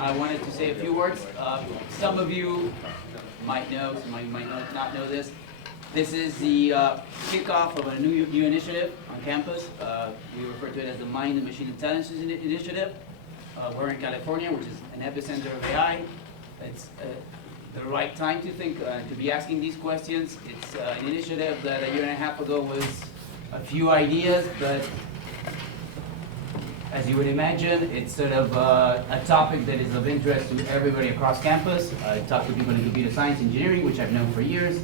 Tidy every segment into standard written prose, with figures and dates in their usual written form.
I wanted to say a few words. Some of you might know, some of you might not know this. This is the kickoff of a new initiative on campus. We refer to it as the Mind and Machine Intelligence Initiative. We're in California, which is an epicenter of AI. It's the right time to think, to be asking these questions. It's an initiative that a year and a half ago was a few ideas, but as you would imagine, it's sort of a topic that is of interest to everybody across campus. I talk to people in computer science engineering, which I've known for years.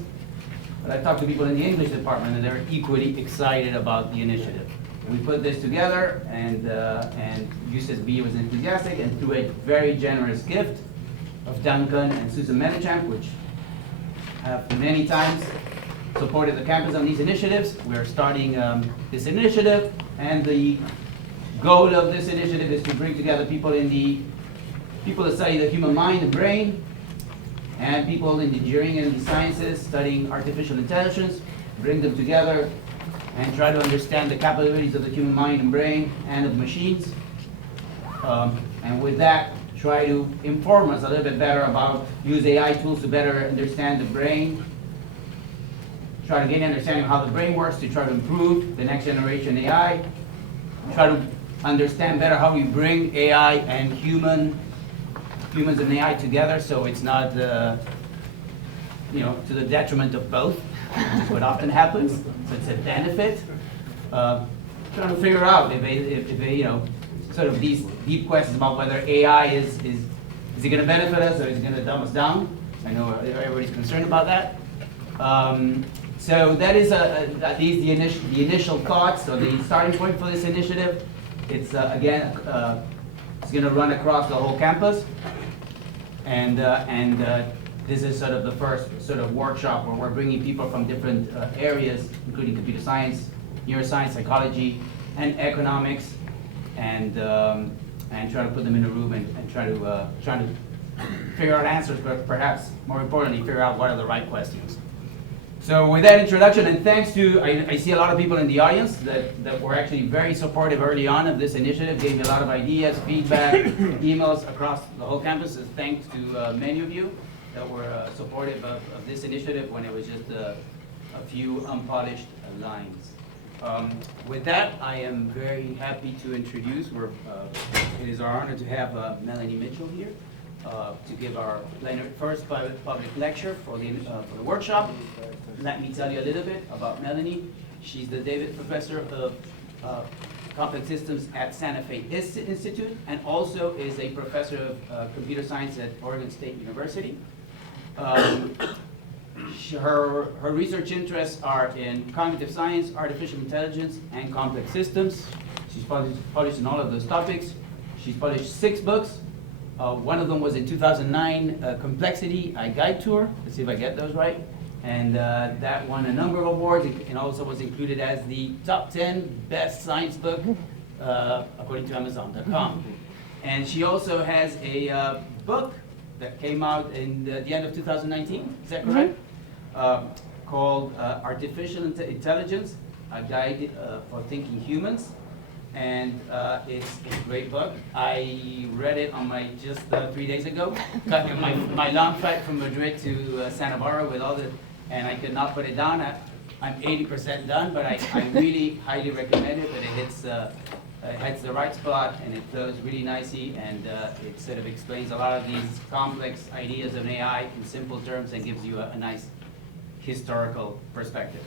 But I talked to people in the English department, and they're equally excited about the initiative. We put this together, and UCSB was enthusiastic, and through a very generous gift of Duncan and Susan Menichamp, which have many times supported the campus on these initiatives, we're starting this initiative, and the goal of this initiative is to bring together people that study the human mind, the brain, and people in the engineering and the sciences studying artificial intelligence, bring them together and try to understand the capabilities of the human mind and brain and of machines. And with that, try to inform us a little bit better about use AI tools to better understand the brain, try to gain an understanding of how the brain works to try to improve the next generation AI, try to understand better how we bring AI and humans and AI together so it's not to the detriment of both, which is what often happens. So it's a benefit. Trying to figure out if sort of these deep questions about whether AI is it going to benefit us or is it going to dumb us down? I know everybody's concerned about that. So that is at least the initial thoughts or the starting point for this initiative. It's again, it's going to run across the whole campus, and this is sort of the first sort of workshop where we're bringing people from different areas, including computer science, neuroscience, psychology, and economics, and try to put them in a room and try to figure out answers, but perhaps more importantly, figure out what are the right questions. So with that introduction, and thanks to, I see a lot of people in the audience that were actually very supportive early on of this initiative, gave me a lot of ideas, feedback, emails across the whole campus. Thanks to many of you that were supportive of this initiative when it was just a few unpolished lines. With that, I am very happy to introduce, it is our honor to have Melanie Mitchell here to give our first public lecture for the workshop. Let me tell you a little bit about Melanie. She's the David Professor of Complex Systems at Santa Fe Institute, and also is a professor of computer science at Oregon State University. Her research interests are in cognitive science, artificial intelligence, and complex systems. She's published in all of those topics. She's published 6 books. One of them was in 2009, Complexity, a Guide Tour. Let's see if I get those right. And that won a number of awards. It also was included as the top 10 best science book, according to Amazon.com. And she also has a book that came out in the end of 2019, is that correct? Called Artificial Intelligence, a Guide for Thinking Humans. And it's a great book. I read it on just 3 days ago. Got my long flight from Madrid to Santa Barbara with all and I could not put it down. I'm 80% done, but I really highly recommend it. But it hits the right spot, and it flows really nicely, and it sort of explains a lot of these complex ideas of AI in simple terms and gives you a nice historical perspective.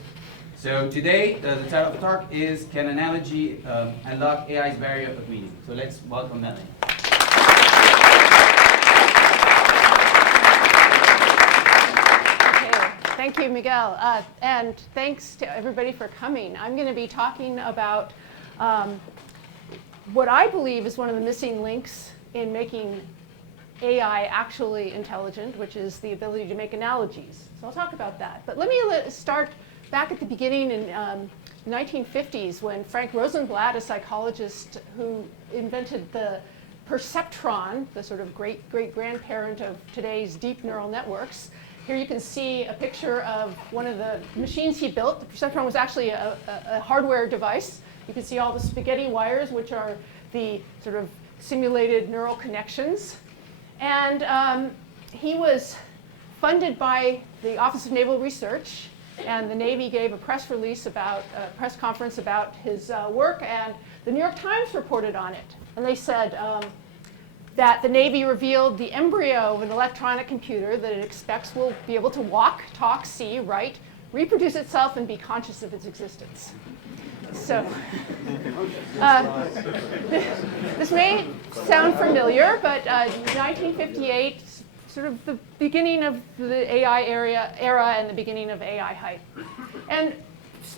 So today, the title of the talk is Can Analogy Unlock AI's Barrier of Meaning? So let's welcome Melanie. Thank you, Miguel, and thanks to everybody for coming. I'm going to be talking about what I believe is one of the missing links in making AI actually intelligent, which is the ability to make analogies. So I'll talk about that. But let me start back at the beginning in 1950s when Frank Rosenblatt, a psychologist who invented the perceptron, the sort of great-grandparent of today's deep neural networks. Here you can see a picture of one of the machines he built. The perceptron was actually a hardware device. You can see all the spaghetti wires, which are the sort of simulated neural connections. And he was funded by the Office of Naval Research, and the Navy gave a press conference about his work, and the New York Times reported on it. And they said that the Navy revealed the embryo of an electronic computer that it expects will be able to walk, talk, see, write, reproduce itself, and be conscious of its existence. So this may sound familiar, but 1958, sort of the beginning of the AI era and the beginning of AI hype. And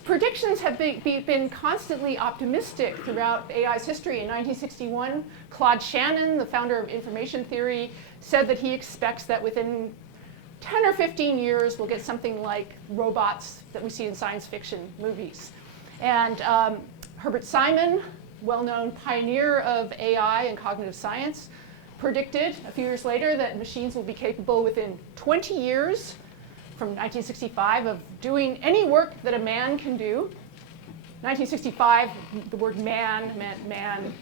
predictions have been constantly optimistic throughout AI's history. In 1961, Claude Shannon, the founder of information theory, said that he expects that within 10 or 15 years we'll get something like robots that we see in science fiction movies. And Herbert Simon, well-known pioneer of AI and cognitive science, predicted a few years later that machines will be capable within 20 years from 1965 of doing any work that a man can do. 1965, the word man meant man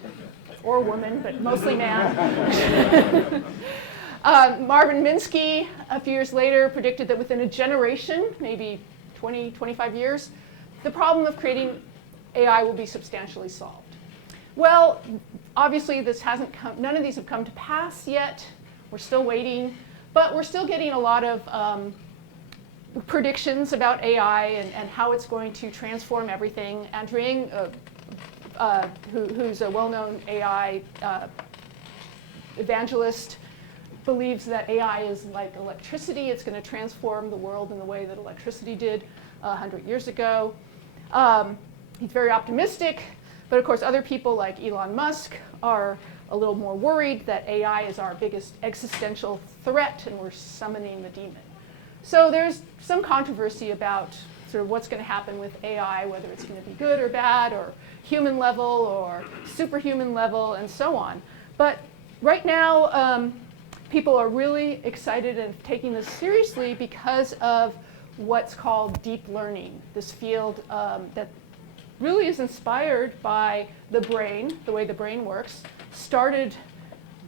or woman, but mostly man. Marvin Minsky, a few years later, predicted that within a generation, maybe 20, 25 years, the problem of creating AI will be substantially solved. Well, obviously none of these have come to pass yet. We're still waiting, but we're still getting a lot of predictions about AI and how it's going to transform everything. Andrew Ng, who's a well-known AI evangelist, believes that AI is like electricity. It's going to transform the world in the way that electricity did 100 years ago. He's very optimistic, but of course other people like Elon Musk are a little more worried that AI is our biggest existential threat and we're summoning the demon. So there's some controversy about sort of what's going to happen with AI, whether it's going to be good or bad, or human level or superhuman level, and so on. But right now, people are really excited and taking this seriously because of what's called deep learning, this field that really is inspired by the brain, the way the brain works. Started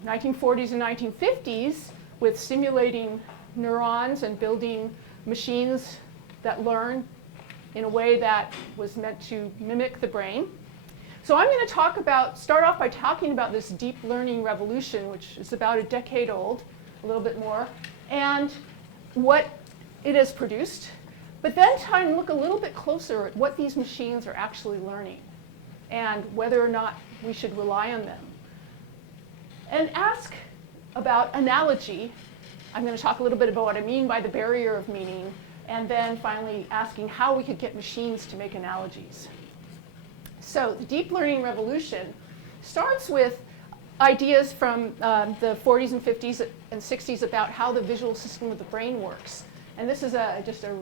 1940s and 1950s with simulating neurons and building machines that learn in a way that was meant to mimic the brain. So I'm going to start off by talking about this deep learning revolution, which is about a decade old, a little bit more, and what it has produced, but then try and look a little bit closer at what these machines are actually learning and whether or not we should rely on them. And ask about analogy. I'm going to talk a little bit about what I mean by the barrier of meaning, and then finally asking how we could get machines to make analogies. So the deep learning revolution starts with ideas from the 40s and 50s and 60s about how the visual system of the brain works. And this is just a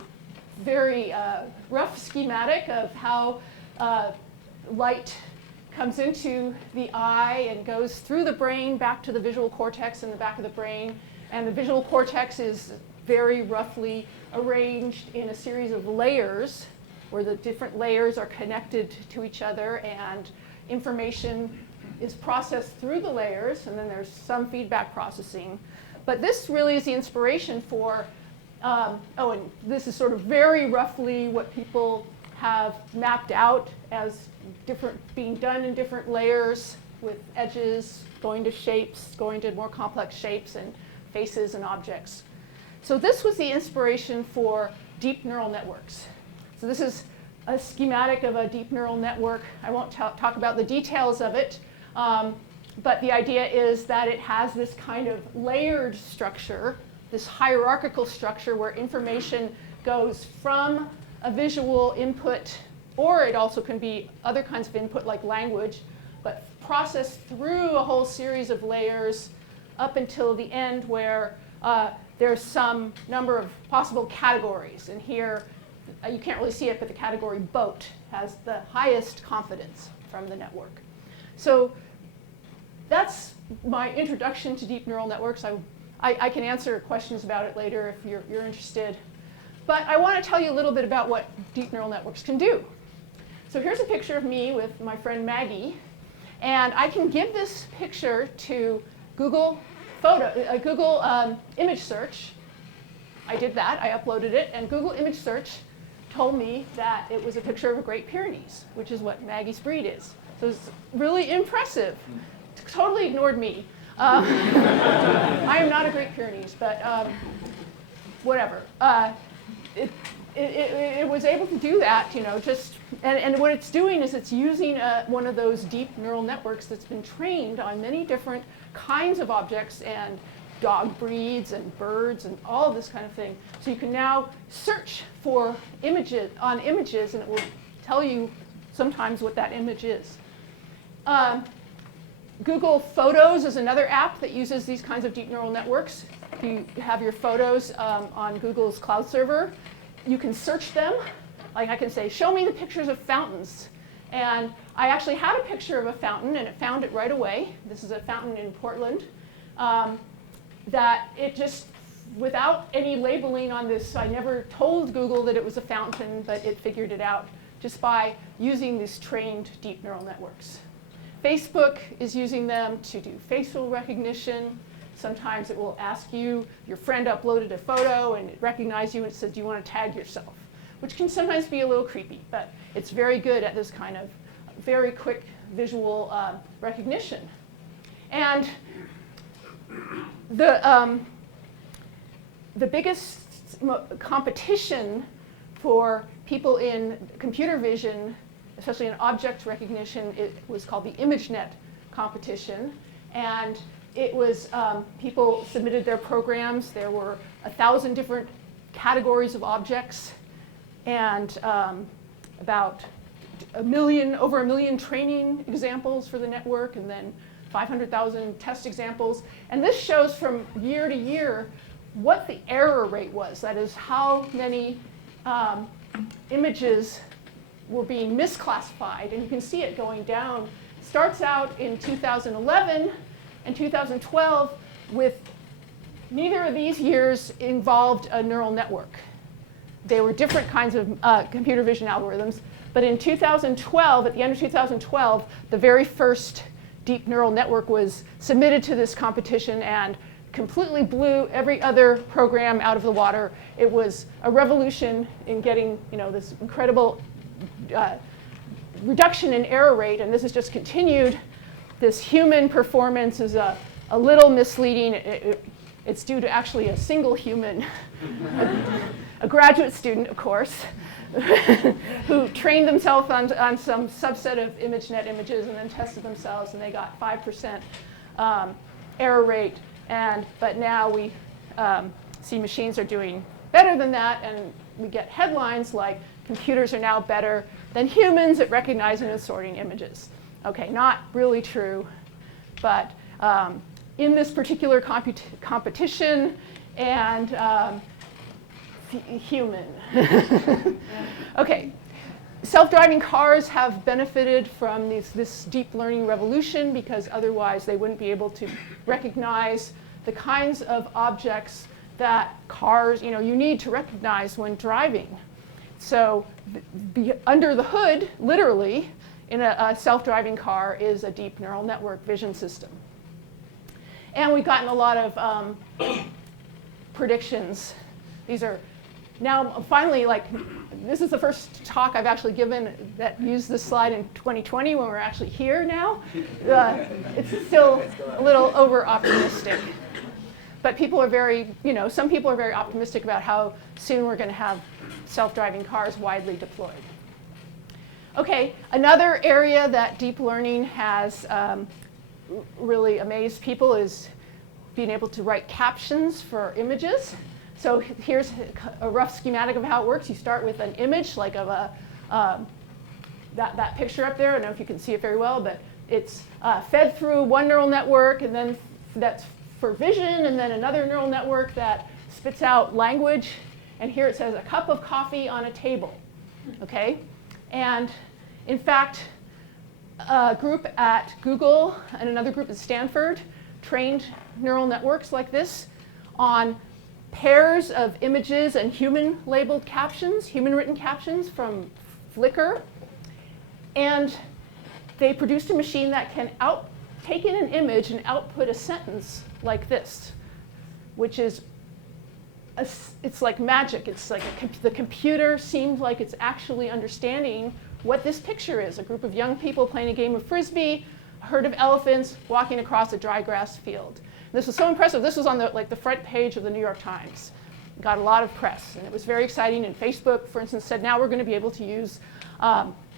very rough schematic of how light comes into the eye and goes through the brain back to the visual cortex in the back of the brain. And the visual cortex is very roughly arranged in a series of layers where the different layers are connected to each other and information is processed through the layers, and then there's some feedback processing. But this really is the inspiration for, and this is sort of very roughly what people have mapped out as being done in different layers with edges going to shapes, going to more complex shapes and faces and objects. So this was the inspiration for deep neural networks. So this is a schematic of a deep neural network. I won't talk about the details of it, but the idea is that it has this kind of layered structure, this hierarchical structure where information goes from a visual input, or it also can be other kinds of input like language, but processed through a whole series of layers up until the end where there's some number of possible categories. And here, you can't really see it, but the category boat has the highest confidence from the network. So that's my introduction to deep neural networks. I can answer questions about it later if you're interested. But I want to tell you a little bit about what deep neural networks can do. So here's a picture of me with my friend Maggie. And I can give this picture to Google Google image search. I did that, I uploaded it, and Google image search told me that it was a picture of a Great Pyrenees, which is what Maggie's breed is. So it's really impressive. Totally ignored me. I am not a Great Pyrenees, but whatever. It was able to do that, and what it's doing is it's using one of those deep neural networks that's been trained on many different kinds of objects and dog breeds and birds and all of this kind of thing. So you can now search for images, and it will tell you sometimes what that image is. Google Photos is another app that uses these kinds of deep neural networks. If you have your photos on Google's cloud server, you can search them. Like I can say, show me the pictures of fountains. And I actually had a picture of a fountain, and it found it right away. This is a fountain in Portland. That it just, without any labeling on this, I never told Google that it was a fountain, but it figured it out just by using these trained deep neural networks. Facebook is using them to do facial recognition. Sometimes it will ask you, your friend uploaded a photo and it recognized you and it says, do you want to tag yourself? Which can sometimes be a little creepy, but it's very good at this kind of very quick visual recognition. And the biggest competition for people in computer vision, especially in object recognition, it was called the ImageNet competition. And it was, people submitted their programs. There were 1,000 different categories of objects and about over a million training examples for the network, and then 500,000 test examples. And this shows from year to year what the error rate was. That is, how many images were being misclassified. And you can see it going down. Starts out in 2011 and 2012 with neither of these years involved a neural network. They were different kinds of computer vision algorithms. But in 2012, at the end of 2012, the very first deep neural network was submitted to this competition and completely blew every other program out of the water. It was a revolution in getting this incredible reduction in error rate, and this has just continued. This human performance is a little misleading. It's due to actually a single human, a graduate student, of course, who trained themselves on some subset of ImageNet images and then tested themselves, and they got 5% error rate. But now we see machines are doing better than that, and we get headlines like, computers are now better than humans at recognizing and sorting images. Okay, not really true, but in this particular competition, and human. Okay, self-driving cars have benefited from this deep learning revolution because otherwise they wouldn't be able to recognize the kinds of objects that cars, you need to recognize when driving. So under the hood, literally, in a self-driving car is a deep neural network vision system. And we've gotten a lot of predictions. These are now finally, this is the first talk I've actually given that used this slide in 2020 when we're actually here now. It's still a little over-optimistic. But people are very, some people are very optimistic about how soon we're going to have self-driving cars widely deployed. Okay, another area that deep learning has really amazed people is being able to write captions for images. So here's a rough schematic of how it works. You start with an image, like of that picture up there. I don't know if you can see it very well, but it's fed through one neural network, and then that's for vision, and then another neural network that spits out language. And here it says a cup of coffee on a table. Okay? And in fact, a group at Google and another group at Stanford trained neural networks like this on pairs of images and human-labeled captions, human-written captions from Flickr. And they produced a machine that can take in an image and output a sentence like this, which is, it's like magic. It's like the computer seems like it's actually understanding what this picture is. A group of young people playing a game of Frisbee, a herd of elephants walking across a dry grass field. This was so impressive. This was on the front page of the New York Times. It got a lot of press, and it was very exciting. And Facebook, for instance, said now we're going to be able to use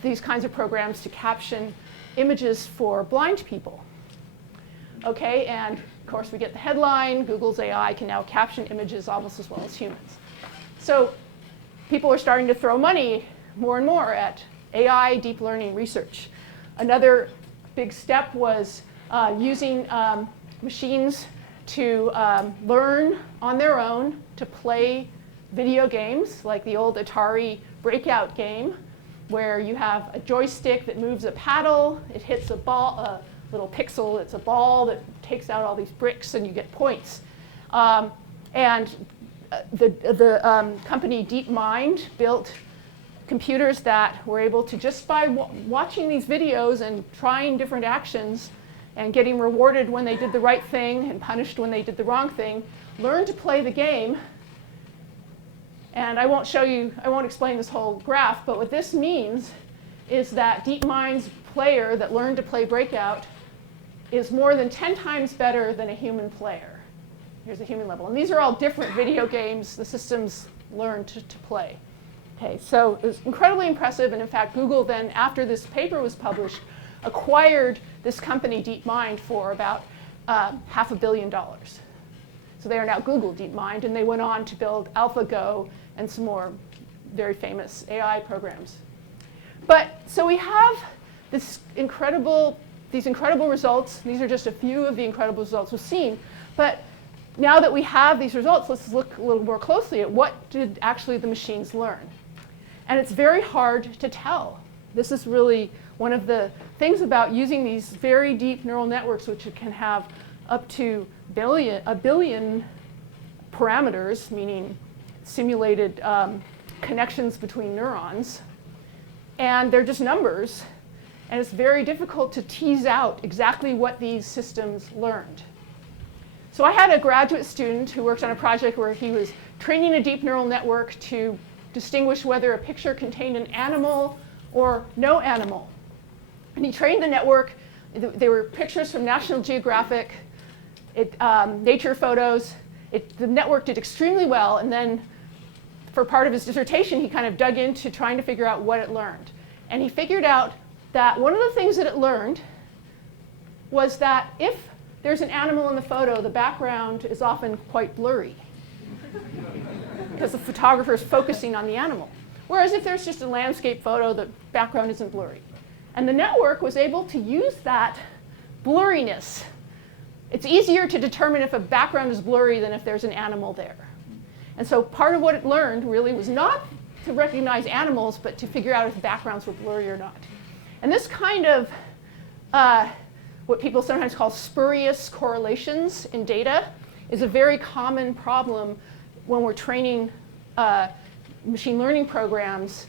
these kinds of programs to caption images for blind people. Okay, and of course we get the headline, Google's AI can now caption images almost as well as humans. So people are starting to throw money more and more at AI deep learning research. Another big step was using machines to learn on their own to play video games, like the old Atari Breakout game, where you have a joystick that moves a paddle, it hits a ball, a little pixel, it's a ball that takes out all these bricks and you get points. And the company DeepMind built computers that were able to, just by watching these videos and trying different actions and getting rewarded when they did the right thing and punished when they did the wrong thing, learn to play the game. And I won't explain this whole graph, but what this means is that DeepMind's player that learned to play Breakout is more than 10 times better than a human player. Here's a human level. And these are all different video games the systems learned to play. Okay, so it was incredibly impressive, and in fact, Google then, after this paper was published, acquired this company, DeepMind, for about $500 million. So they are now Google DeepMind, and they went on to build AlphaGo and some more very famous AI programs. But so we have these incredible results. These are just a few of the incredible results we've seen. But now that we have these results, let's look a little more closely at what did actually the machines learn. And it's very hard to tell. This is really one of the things about using these very deep neural networks, which can have up to a billion parameters, meaning simulated connections between neurons. And they're just numbers. And it's very difficult to tease out exactly what these systems learned. So I had a graduate student who worked on a project where he was training a deep neural network to distinguish whether a picture contained an animal or no animal. And he trained the network. They were pictures from National Geographic, nature photos. The network did extremely well. And then for part of his dissertation, he kind of dug into trying to figure out what it learned. And he figured out that one of the things that it learned was that if there's an animal in the photo, the background is often quite blurry because the photographer is focusing on the animal. Whereas if there's just a landscape photo, the background isn't blurry. And the network was able to use that blurriness. It's easier to determine if a background is blurry than if there's an animal there. And so part of what it learned really was not to recognize animals, but to figure out if backgrounds were blurry or not. And this kind of what people sometimes call spurious correlations in data is a very common problem when we're training machine learning programs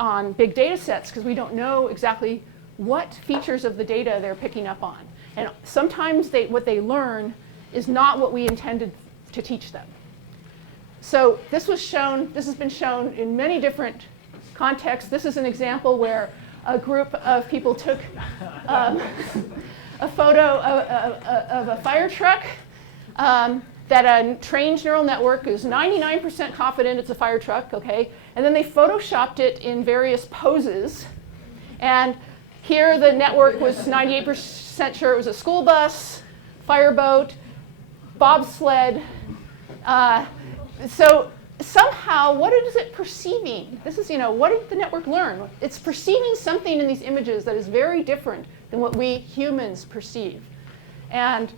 on big data sets, because we don't know exactly what features of the data they're picking up on. And sometimes what they learn is not what we intended to teach them. So this has been shown in many different contexts. This is an example where a group of people took a photo of a fire truck that a trained neural network is 99% confident it's a fire truck, okay? And then they photoshopped it in various poses. And here the network was 98% sure it was a school bus, fireboat, bobsled. So somehow, what is it perceiving? This is, what did the network learn? It's perceiving something in these images that is very different than what we humans perceive. And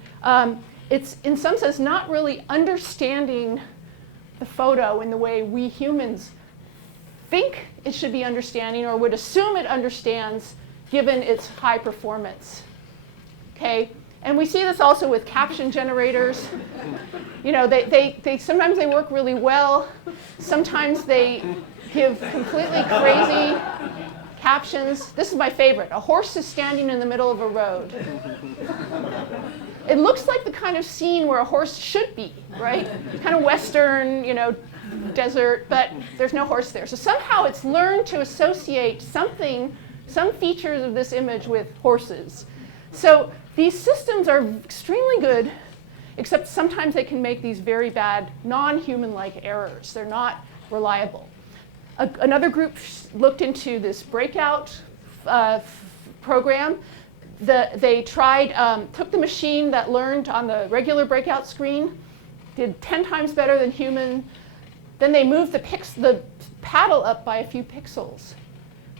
it's, in some sense, not really understanding the photo in the way we humans think it should be understanding or would assume it understands given its high performance. Okay? And we see this also with caption generators. Sometimes they work really well. Sometimes they give completely crazy captions. This is my favorite. A horse is standing in the middle of a road. it looks like the kind of scene where a horse should be, right? Kind of Western, you know, desert, but there's no horse there. So somehow it's learned to associate something, some features of this image with horses. So these systems are extremely good, except sometimes they can make these very bad non-human-like errors. They're not reliable. Another group looked into this breakout program. They tried, took the machine that learned on the regular breakout screen, did 10 times better than human. Then they moved the paddle up by a few pixels.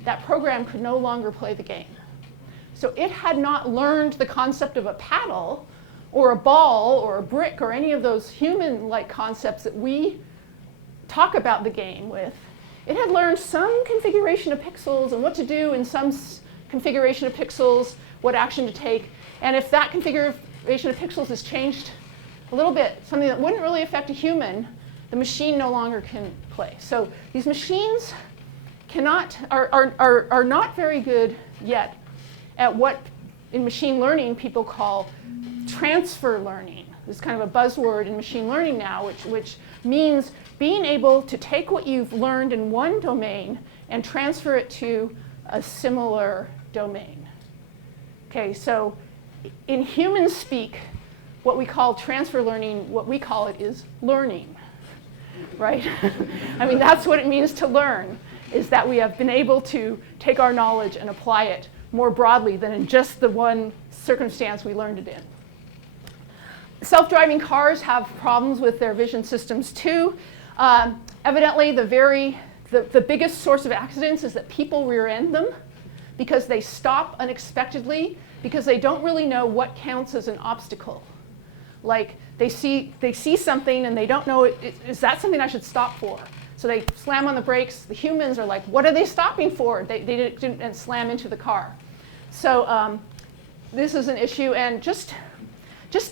That program could no longer play the game. So it had not learned the concept of a paddle or a ball or a brick or any of those human-like concepts that we talk about the game with. It had learned some configuration of pixels and what to do in some configuration of pixels, what action to take. And if that configuration of pixels is changed a little bit, something that wouldn't really affect a human, the machine no longer can play. So these machines are not very good yet at what in machine learning people call transfer learning. This is kind of a buzzword in machine learning now, which means being able to take what you've learned in one domain and transfer it to a similar domain. Okay, so in human speak, what we call transfer learning, what we call it is learning, right? I mean, that's what it means to learn, is that we have been able to take our knowledge and apply it more broadly than in just the one circumstance we learned it in. Self-driving cars have problems with their vision systems too. Evidently, the biggest source of accidents is that people rear-end them because they stop unexpectedly because they don't really know what counts as an obstacle. Like they see something and they don't know, is that something I should stop for? So they slam on the brakes. The humans are like, what are they stopping for? They didn't slam into the car. So this is an issue. And just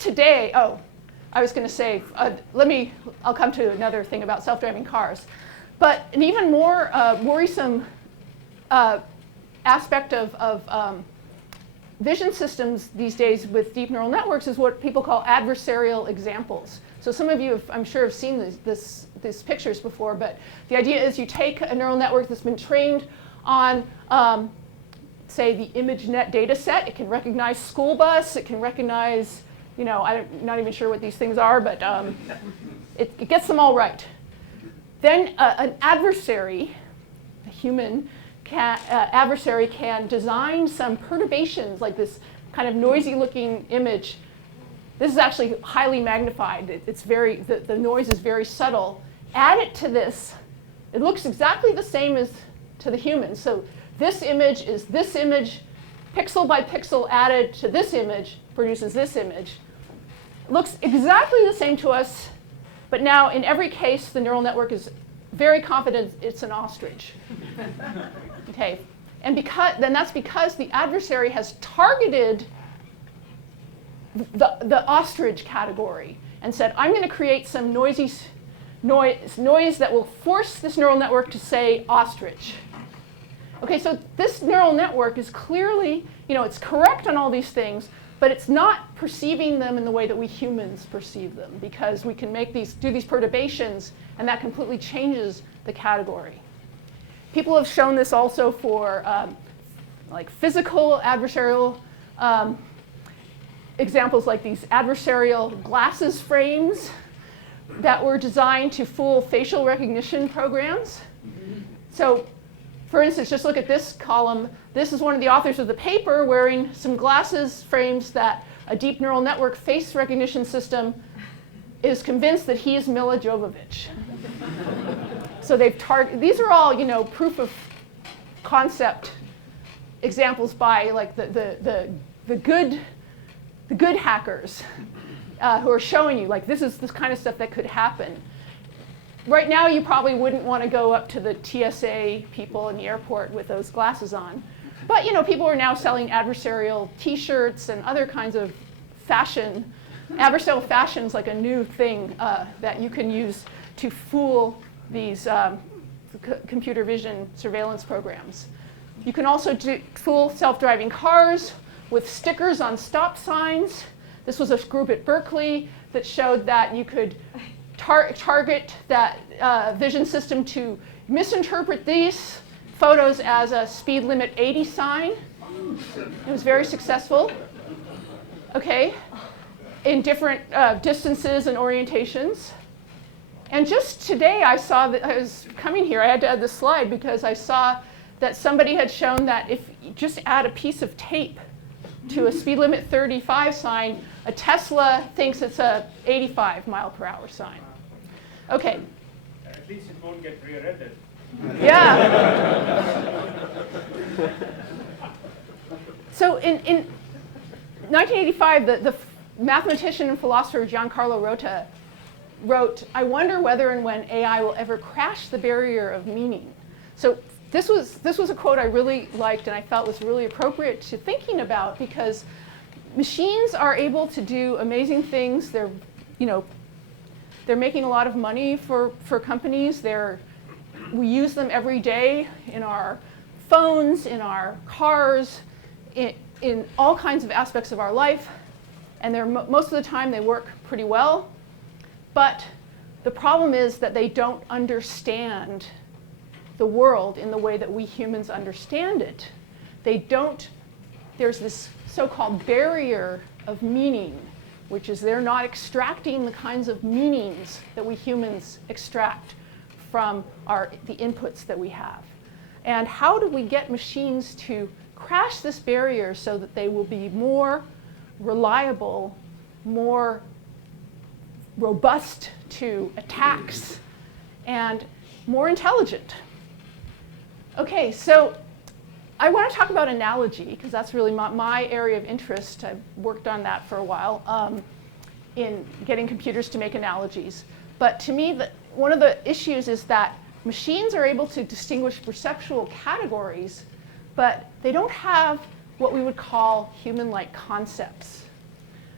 today, I was going to say, I'll come to another thing about self-driving cars. But an even more worrisome aspect of vision systems these days with deep neural networks is what people call adversarial examples. So some of you, I'm sure, have seen these pictures before, but the idea is you take a neural network that's been trained on, say, the ImageNet data set. It can recognize school bus. It can recognize, I'm not even sure what these things are, but it gets them all right. Then an adversary, a human adversary, can design some perturbations, like this kind of noisy-looking image. This is actually highly magnified. The noise is very subtle. Add it to this. It looks exactly the same as to the human. So this image is this image, pixel by pixel added to this image produces this image. It looks exactly the same to us, but now in every case, the neural network is very confident it's an ostrich. Okay, and that's because the adversary has targeted the ostrich category and said, I'm going to create some noise that will force this neural network to say ostrich. Okay, so this neural network is clearly, it's correct on all these things, but it's not perceiving them in the way that we humans perceive them, because we can do these perturbations, and that completely changes the category. People have shown this also for like physical adversarial examples, like these adversarial glasses frames that were designed to fool facial recognition programs. So, for instance, just look at this column. This is one of the authors of the paper wearing some glasses frames that a deep neural network face recognition system is convinced that he is Mila Jovovich. So these are all, proof of concept examples by like the good hackers who are showing you, like, this is this kind of stuff that could happen. Right now, you probably wouldn't want to go up to the TSA people in the airport with those glasses on. But people are now selling adversarial T-shirts and other kinds of fashion. Adversarial fashion is like a new thing that you can use to fool these computer vision surveillance programs. You can also fool self-driving cars with stickers on stop signs This was a group at Berkeley that showed that you could target that vision system to misinterpret these photos as a speed limit 80 sign. It was very successful. Okay, in different distances and orientations. And just today I saw that, I was coming here, I had to add this slide because I saw that somebody had shown that if you just add a piece of tape to a speed limit 35 sign, a Tesla thinks it's a 85 mile per hour sign. Okay. At least it won't get rear-ended. Yeah. So in 1985, the mathematician and philosopher Gian-Carlo Rota wrote, "I wonder whether and when AI will ever crash the barrier of meaning." So this was a quote I really liked and I felt was really appropriate to thinking about, because machines are able to do amazing things. They're making a lot of money for companies. We use them every day in our phones, in our cars, in all kinds of aspects of our life. And most of the time they work pretty well. But the problem is that they don't understand the world in the way that we humans understand it. There's this so-called barrier of meaning, which is they're not extracting the kinds of meanings that we humans extract from the inputs that we have. And how do we get machines to crash this barrier so that they will be more reliable, more robust to attacks, and more intelligent? Okay, so I want to talk about analogy, because that's really my area of interest. I've worked on that for a while, in getting computers to make analogies. But to me, one of the issues is that machines are able to distinguish perceptual categories, but they don't have what we would call human-like concepts.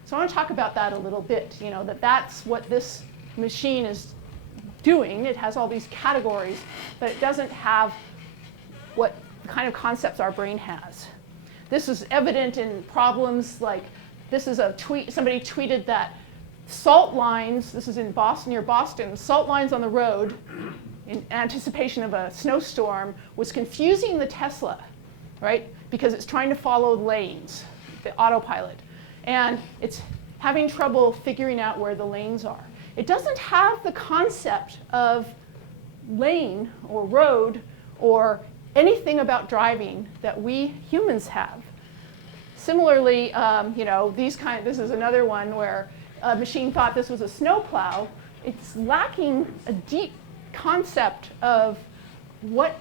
So I want to talk about that a little bit, that's what this machine is doing. It has all these categories, but it doesn't have what kind of concepts our brain has. This is evident in problems like, this is a tweet, somebody tweeted that salt lines, this is in Boston, near Boston, salt lines on the road in anticipation of a snowstorm was confusing the Tesla, right? Because it's trying to follow lanes, the autopilot. And it's having trouble figuring out where the lanes are. It doesn't have the concept of lane or road or anything about driving that we humans have. Similarly, this is another one where a machine thought this was a snowplow. It's lacking a deep concept of what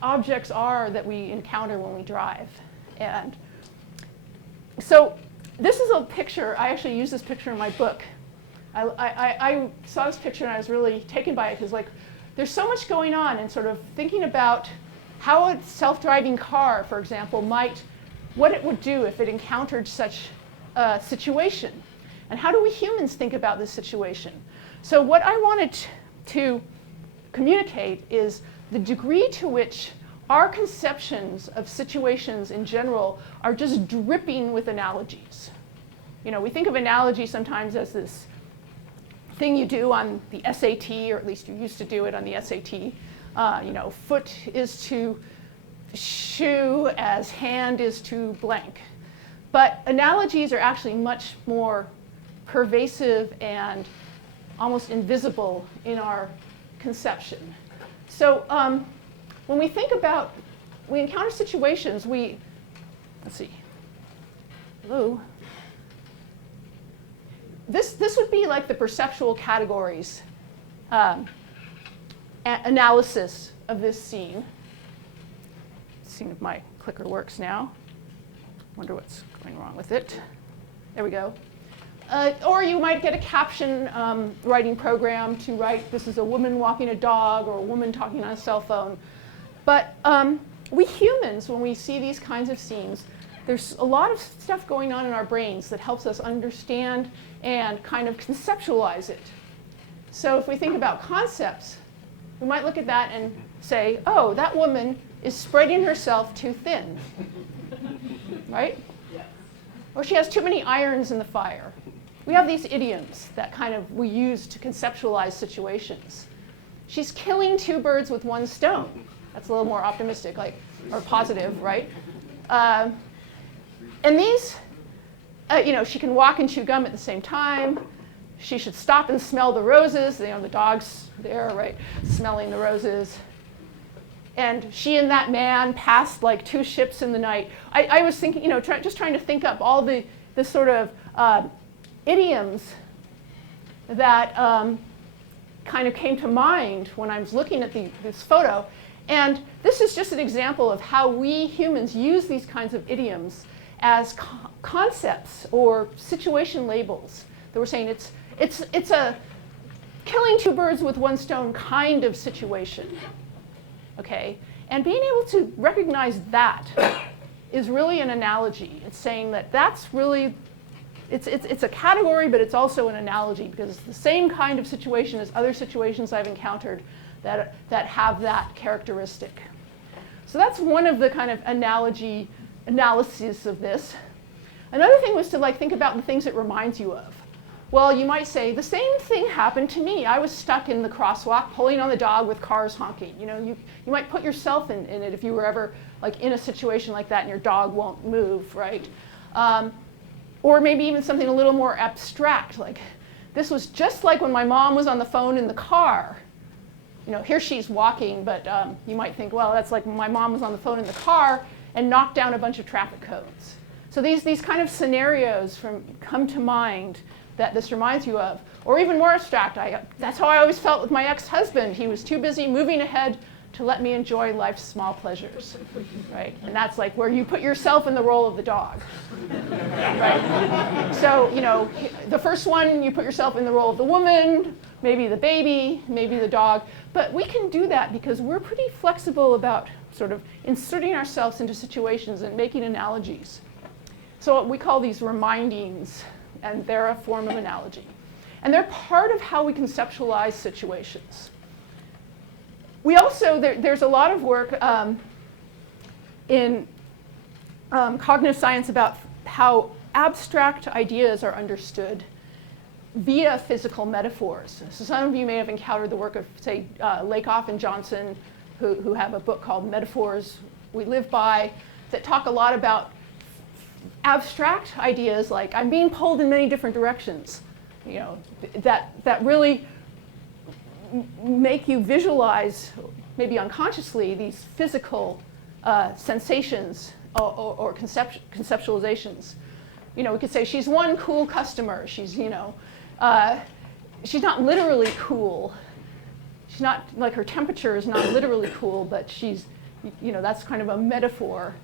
objects are that we encounter when we drive. And so this is a picture. I actually use this picture in my book. I saw this picture and I was really taken by it, because there's so much going on, and sort of thinking about how a self-driving car, for example, what it would do if it encountered such a situation. And how do we humans think about this situation? So what I wanted to communicate is the degree to which our conceptions of situations in general are just dripping with analogies. We think of analogy sometimes as this thing you do on the SAT, or at least you used to do it on the SAT. Foot is to shoe as hand is to blank. But analogies are actually much more pervasive and almost invisible in our conception. So when we encounter situations, let's see. Hello. This would be like the perceptual categories analysis of this scene. Seeing if my clicker works now. Wonder what's going wrong with it. There we go. Or you might get a caption writing program to write, this is a woman walking a dog, or a woman talking on a cell phone. But we humans, when we see these kinds of scenes, there's a lot of stuff going on in our brains that helps us understand and kind of conceptualize it. So if we think about concepts, we might look at that and say, oh, that woman is spreading herself too thin, right? Yes. Or she has too many irons in the fire. We have these idioms that kind of we use to conceptualize situations. She's killing two birds with one stone. That's a little more optimistic, like, or positive, right? And these, she can walk and chew gum at the same time. She should stop and smell the roses. The dog's there, right, smelling the roses. And she and that man passed like two ships in the night. I was thinking, just trying to think up all the sort of idioms that kind of came to mind when I was looking at this photo. And this is just an example of how we humans use these kinds of idioms as concepts or situation labels. That we're saying it's a killing two birds with one stone kind of situation. Okay? And being able to recognize that is really an analogy. It's saying that that's really, it's a category, but it's also an analogy because it's the same kind of situation as other situations I've encountered that have that characteristic. So that's one of the kind of analogy analyses of this. Another thing was to think about the things it reminds you of. Well, you might say, the same thing happened to me. I was stuck in the crosswalk, pulling on the dog with cars honking. You might put yourself in it if you were ever in a situation like that and your dog won't move, right? Or maybe even something a little more abstract, like this was just like when my mom was on the phone in the car. Here she's walking, but you might think, well, that's like when my mom was on the phone in the car and knocked down a bunch of traffic cones. So these kind of scenarios come to mind that this reminds you of. Or even more abstract, that's how I always felt with my ex-husband. He was too busy moving ahead to let me enjoy life's small pleasures, right? And that's like where you put yourself in the role of the dog, right? So, the first one, you put yourself in the role of the woman, maybe the baby, maybe the dog. But we can do that because we're pretty flexible about sort of inserting ourselves into situations and making analogies. So we call these remindings, and they're a form of analogy. And they're part of how we conceptualize situations. We also, there's a lot of work in cognitive science about how abstract ideas are understood via physical metaphors. So some of you may have encountered the work of, say, Lakoff and Johnson, who have a book called Metaphors We Live By, that talk a lot about abstract ideas like I'm being pulled in many different directions, that really make you visualize, maybe unconsciously, these physical sensations or conceptualizations. We could say she's one cool customer. She's not literally cool. She's not like her temperature is not literally cool, but she's, that's kind of a metaphor.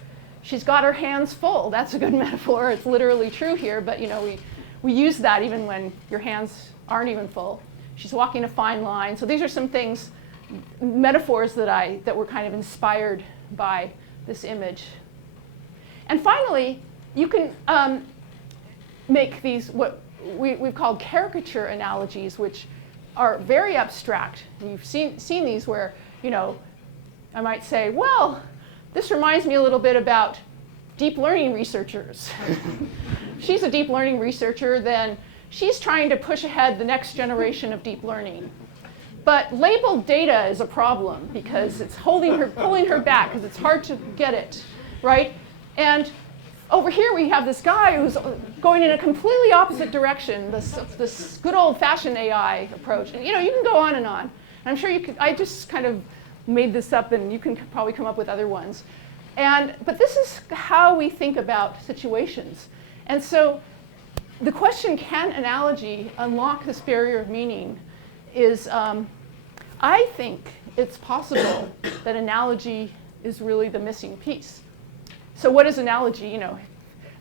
She's got her hands full. That's a good metaphor. It's literally true here, but we use that even when your hands aren't even full. She's walking a fine line. So these are some things, metaphors that were kind of inspired by this image. And finally, you can make these what we've called caricature analogies, which are very abstract. You've seen these where I might say, well, this reminds me a little bit about deep learning researchers. She's a deep learning researcher, then she's trying to push ahead the next generation of deep learning. But labeled data is a problem because it's pulling her back because it's hard to get it, right? And over here we have this guy who's going in a completely opposite direction, this good old-fashioned AI approach. And you can go on and on. And I'm sure you could, I just kind of made this up, and you can probably come up with other ones. But this is how we think about situations. And so the question, can analogy unlock this barrier of meaning, is I think it's possible that analogy is really the missing piece. So what is analogy?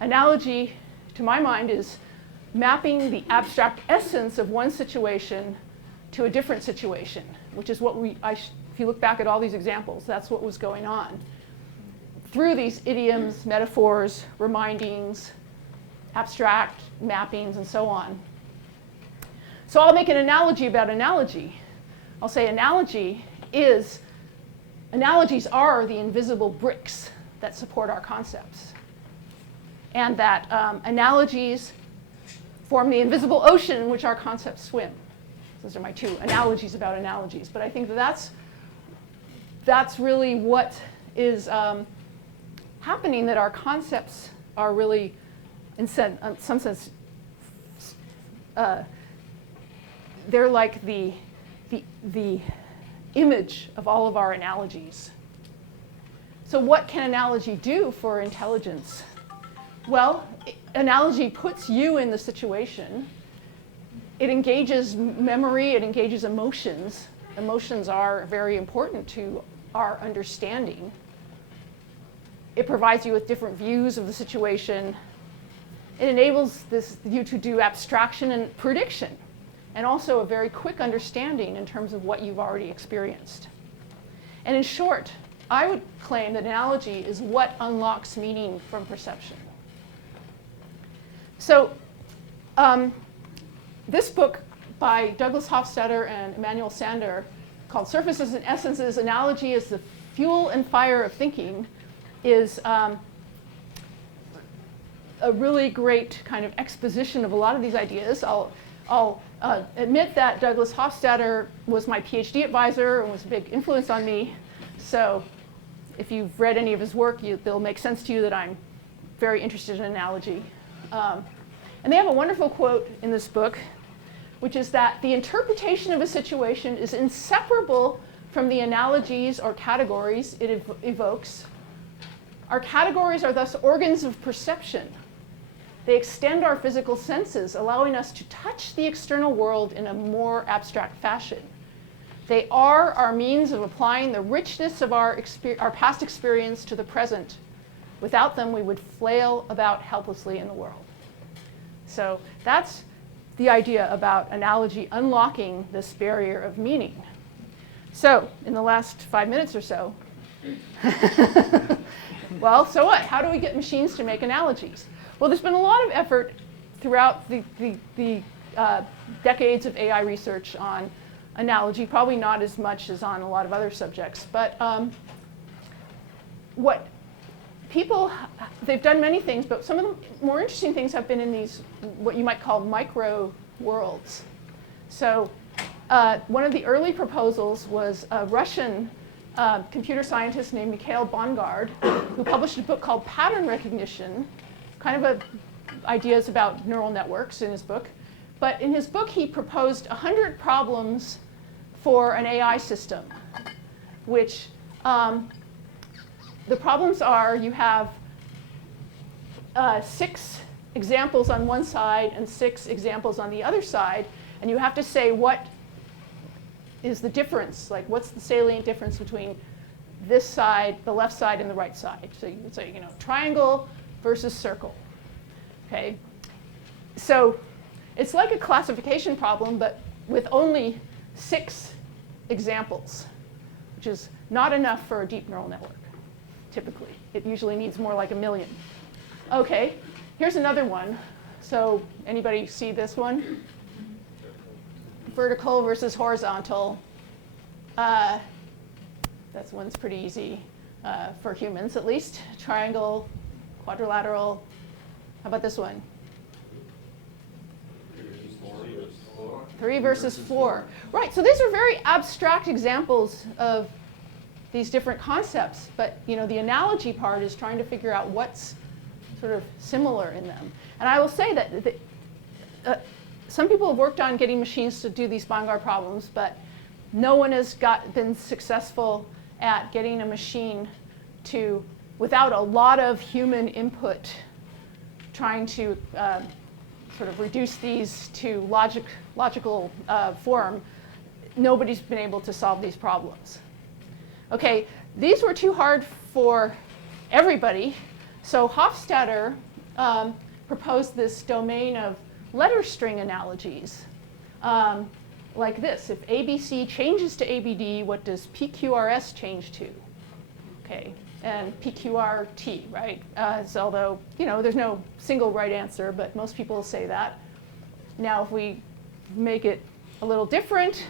Analogy, to my mind, is mapping the abstract essence of one situation to a different situation, which is what if you look back at all these examples, that's what was going on. Through these idioms, metaphors, remindings, abstract mappings, and so on. So I'll make an analogy about analogy. I'll say analogies are the invisible bricks that support our concepts. and that analogies form the invisible ocean in which our concepts swim. Those are my two analogies about analogies. But I think that's really what is happening, that our concepts are really, in some sense, they're like the image of all of our analogies. So what can analogy do for intelligence? Well, analogy puts you in the situation. It engages memory, it engages emotions. Emotions are very important to our understanding. It provides you with different views of the situation. It enables you to do abstraction and prediction, and also a very quick understanding in terms of what you've already experienced. And in short, I would claim that analogy is what unlocks meaning from perception. So this book by Douglas Hofstadter and Emanuel Sander, called Surfaces and Essences, Analogy is the Fuel and Fire of Thinking, is a really great kind of exposition of a lot of these ideas. I'll admit that Douglas Hofstadter was my PhD advisor and was a big influence on me. So if you've read any of his work, it'll make sense to you that I'm very interested in analogy. And they have a wonderful quote in this book, which is that the interpretation of a situation is inseparable from the analogies or categories it evokes. Our categories are thus organs of perception. They extend our physical senses, allowing us to touch the external world in a more abstract fashion. They are our means of applying the richness of our past experience to the present. Without them, we would flail about helplessly in the world. So that's the idea about analogy unlocking this barrier of meaning. So in the last 5 minutes or so, well, so what? How do we get machines to make analogies? Well, there's been a lot of effort throughout the decades of AI research on analogy, probably not as much as on a lot of other subjects. But what people, they've done many things, but some of the more interesting things have been in these, what you might call micro worlds. So one of the early proposals was a Russian computer scientist named Mikhail Bongard, who published a book called Pattern Recognition, kind of ideas about neural networks in his book. But in his book, he proposed 100 problems for an AI system, which the problems are you have 6 examples on one side and 6 examples on the other side, and you have to say what is the difference, like what's the salient difference between this side, the left side, and the right side. So you would say, triangle versus circle. Okay, so it's like a classification problem, but with only 6 examples, which is not enough for a deep neural network. Typically, it usually needs more like 1 million. Okay, here's another one. So anybody see this one? Vertical versus horizontal. That one's pretty easy for humans, at least. Triangle, quadrilateral. How about this one? 3 versus 4. Right, so these are very abstract examples of these different concepts, but the analogy part is trying to figure out what's sort of similar in them. And I will say that some people have worked on getting machines to do these Bongard problems, but no one has been successful at getting a machine to, without a lot of human input, trying to sort of reduce these to logical form. Nobody's been able to solve these problems. Okay, these were too hard for everybody, so Hofstadter proposed this domain of letter string analogies, like this. If ABC changes to ABD, what does PQRS change to? Okay, and PQRT, right? So although, there's no single right answer, but most people say that. Now, if we make it a little different,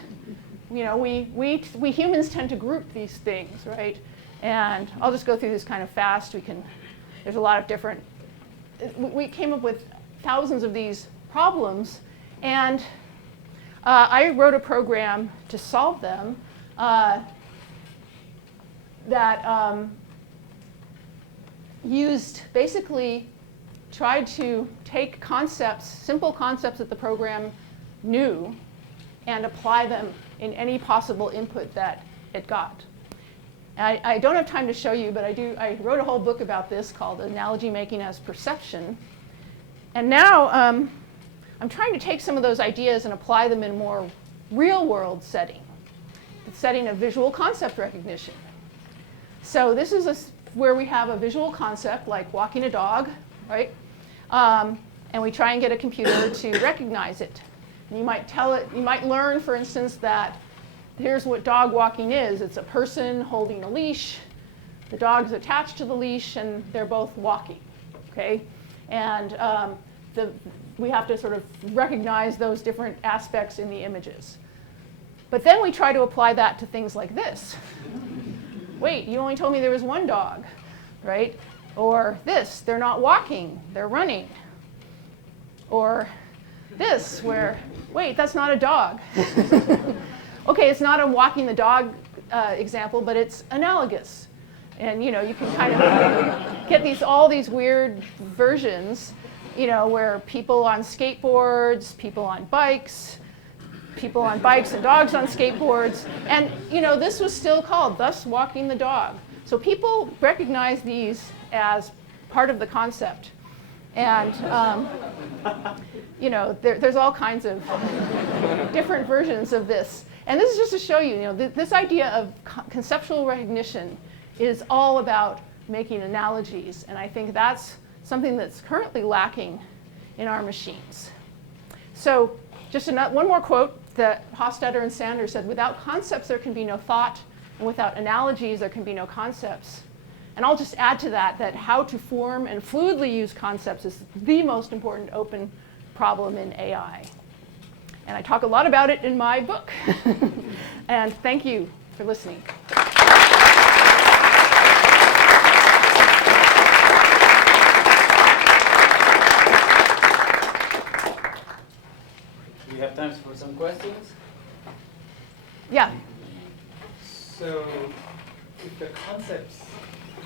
we humans tend to group these things, right? And I'll just go through this kind of fast. There's a lot of different we came up with thousands of these problems, and I wrote a program to solve them that basically tried to take concepts, simple concepts that the program knew, and apply them in any possible input that it got. I don't have time to show you, but I wrote a whole book about this called Analogy Making as Perception. And now I'm trying to take some of those ideas and apply them in a more real-world setting, the setting of visual concept recognition. So this is where we have a visual concept like walking a dog, right? And we try and get a computer to recognize it. And you might learn, for instance, that here's what dog walking is. It's a person holding a leash, the dog's attached to the leash, and they're both walking, okay? And we have to sort of recognize those different aspects in the images. But then we try to apply that to things like this. Wait, you only told me there was one dog, right? Or this, they're not walking, they're running. Or this, where, wait, that's not a dog. Okay, it's not a walking the dog example, but it's analogous. And you can kind of get all these weird versions, where people on skateboards, people on bikes and dogs on skateboards. And this was still called thus walking the dog. So people recognize these as part of the concept. And there's all kinds of different versions of this. And this is just to show you, this idea of conceptual recognition is all about making analogies. And I think that's something that's currently lacking in our machines. So just one more quote that Hofstadter and Sanders said, without concepts there can be no thought, and without analogies there can be no concepts. And I'll just add to that how to form and fluidly use concepts is the most important open problem in AI. And I talk a lot about it in my book. And thank you for listening. We have time for some questions. Yeah. So if the concepts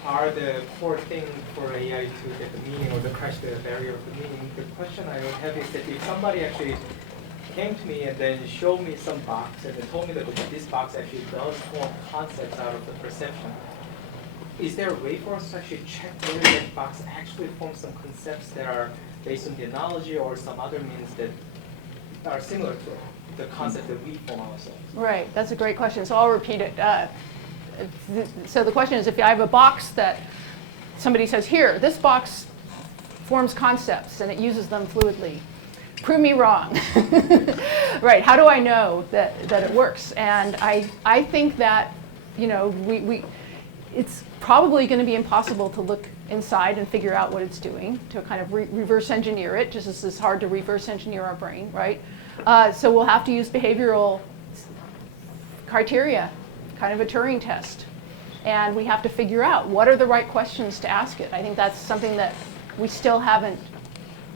are the core thing for AI to get the meaning or to crash the barrier of the meaning, the question I have is that if somebody actually came to me and then showed me some box and then told me that this box actually does form concepts out of the perception, is there a way for us to actually check whether that box actually forms some concepts that are based on the analogy or some other means that are similar to the concept that we form ourselves? Right, that's a great question. So I'll repeat it. So the question is, if I have a box that somebody says, here, this box forms concepts and it uses them fluidly, prove me wrong. Right, how do I know that it works? And I think that, it's probably going to be impossible to look inside and figure out what it's doing, to kind of reverse engineer it, just as it's hard to reverse engineer our brain, right? So we'll have to use behavioral criteria, kind of a Turing test. And we have to figure out what are the right questions to ask it. I think that's something that we still haven't,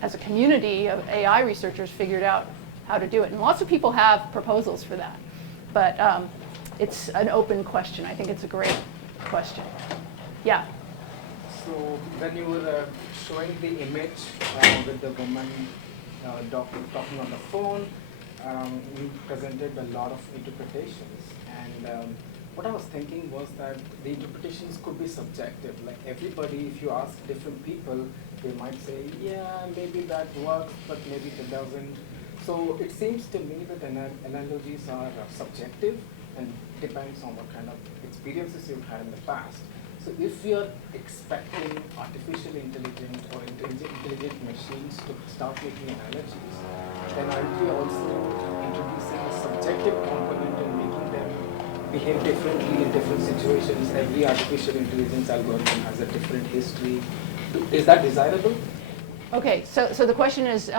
as a community of AI researchers, figured out how to do it. And lots of people have proposals for that. But it's an open question. I think it's a great question. Yeah? So when you were showing the image with the woman talking on the phone, you presented a lot of interpretations. And what I was thinking was that the interpretations could be subjective. Like everybody, if you ask different people, they might say, yeah, maybe that works, but maybe it doesn't. So it seems to me that analogies are subjective and depends on what kind of experiences you've had in the past. So if you're expecting artificial intelligence or intelligent machines to start making analogies, then aren't we also introducing a subjective component and making them behave differently in different situations? Every artificial intelligence algorithm has a different history. Is that desirable? Okay, so the question is,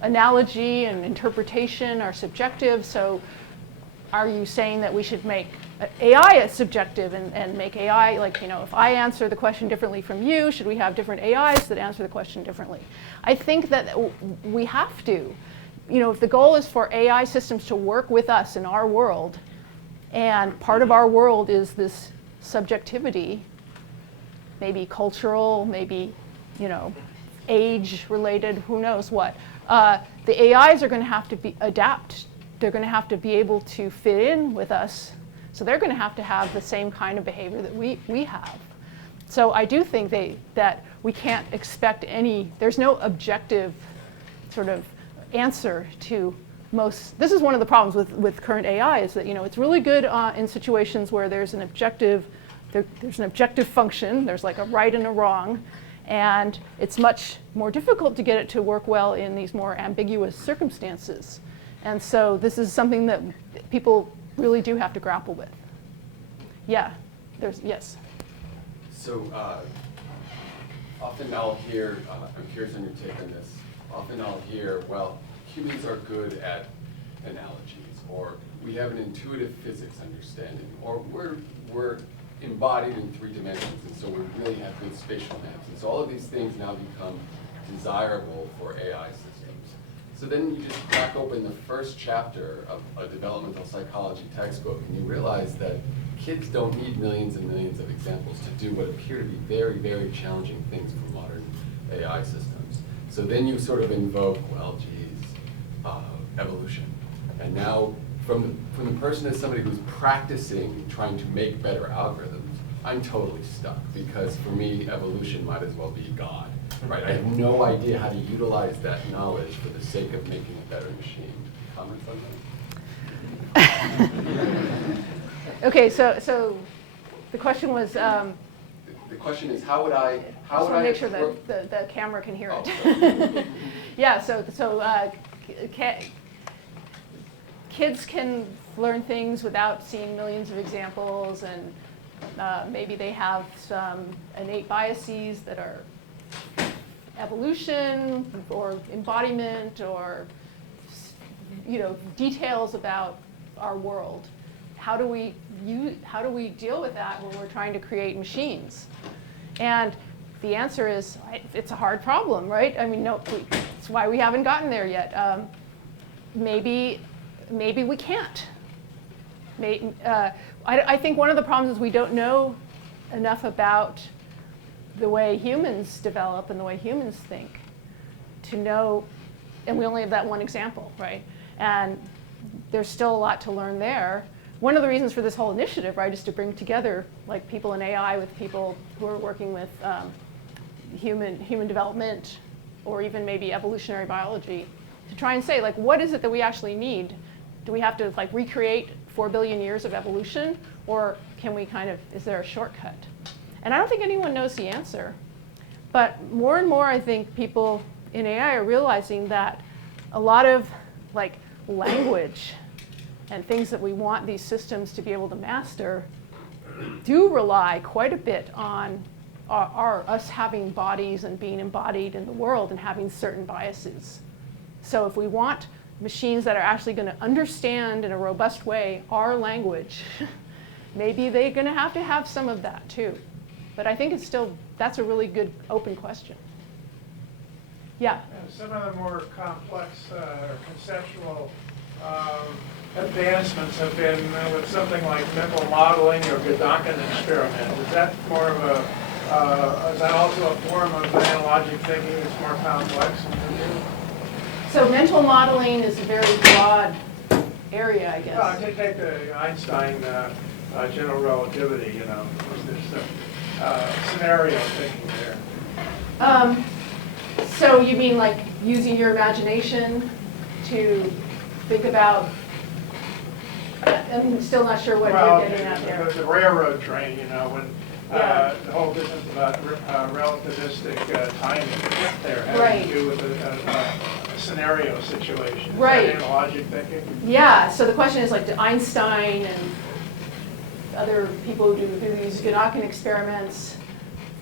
analogy and interpretation are subjective, so are you saying that we should make AI is subjective and make AI, like, you know, if I answer the question differently from you, should we have different AIs that answer the question differently? I think that we have to. You know, if the goal is for AI systems to work with us in our world, and part of our world is this subjectivity, maybe cultural, maybe, you know, age-related, who knows what, the AIs are going to have to adapt. They're going to have to be able to fit in with us. So they're going to have the same kind of behavior that we have. So I do think that we can't expect there's no objective sort of answer to most. This is one of the problems with current AI, is that, you know, it's really good in situations where there's an objective function, there's like a right and a wrong, and it's much more difficult to get it to work well in these more ambiguous circumstances. And so this is something that people really do have to grapple with. Yeah, yes. So often I'll hear, I'm curious on your take on this, often I'll hear, well, humans are good at analogies, or we have an intuitive physics understanding, or we're embodied in 3 dimensions, and so we really have good spatial maps. And so all of these things now become desirable for AI systems. So then you just crack open the first chapter of a developmental psychology textbook, and you realize that kids don't need millions and millions of examples to do what appear to be very, very challenging things for modern AI systems. So then you sort of invoke, well, geez, evolution. And now, from the person as somebody who's practicing trying to make better algorithms, I'm totally stuck, because for me, evolution might as well be God. Right, I have no idea how to utilize that knowledge for the sake of making a better machine. Comments on that? Okay, so the question was. The question is, how would I? I want to make sure that the camera can hear it. Yeah. So kids can learn things without seeing millions of examples, and maybe they have some innate biases that are evolution or embodiment, or, you know, details about our world. How do we deal with that when we're trying to create machines? And the answer is, it's a hard problem, right? I mean, no, it's why we haven't gotten there yet. Maybe we can't. I think one of the problems is we don't know enough about the way humans develop and the way humans think to know, and we only have that one example, right? And there's still a lot to learn there. One of the reasons for this whole initiative, right, is to bring together like people in AI with people who are working with human development, or even maybe evolutionary biology, to try and say, like, what is it that we actually need? Do we have to like recreate 4 billion years of evolution, or can we is there a shortcut? And I don't think anyone knows the answer. But more and more, I think people in AI are realizing that a lot of like language and things that we want these systems to be able to master do rely quite a bit on us having bodies and being embodied in the world and having certain biases. So if we want machines that are actually going to understand in a robust way our language, maybe they're going to have some of that too. But I think that's a really good open question. Yeah? Some of the more complex conceptual advancements have been with something like mental modeling or Gedanken experiment. Is that more of is that also a form of analogic thinking that's more complex? So mental modeling is a very broad area, I guess. Well, take the Einstein general relativity, you know, there's scenario thinking there. So you mean like using your imagination to think about, I'm still not sure what you're getting at there. The railroad train, you know, when the whole business about relativistic timing there having to do with a scenario situation. Right. Is that analogic thinking? Yeah, so the question is like, do Einstein and other people who do these Gedanken experiments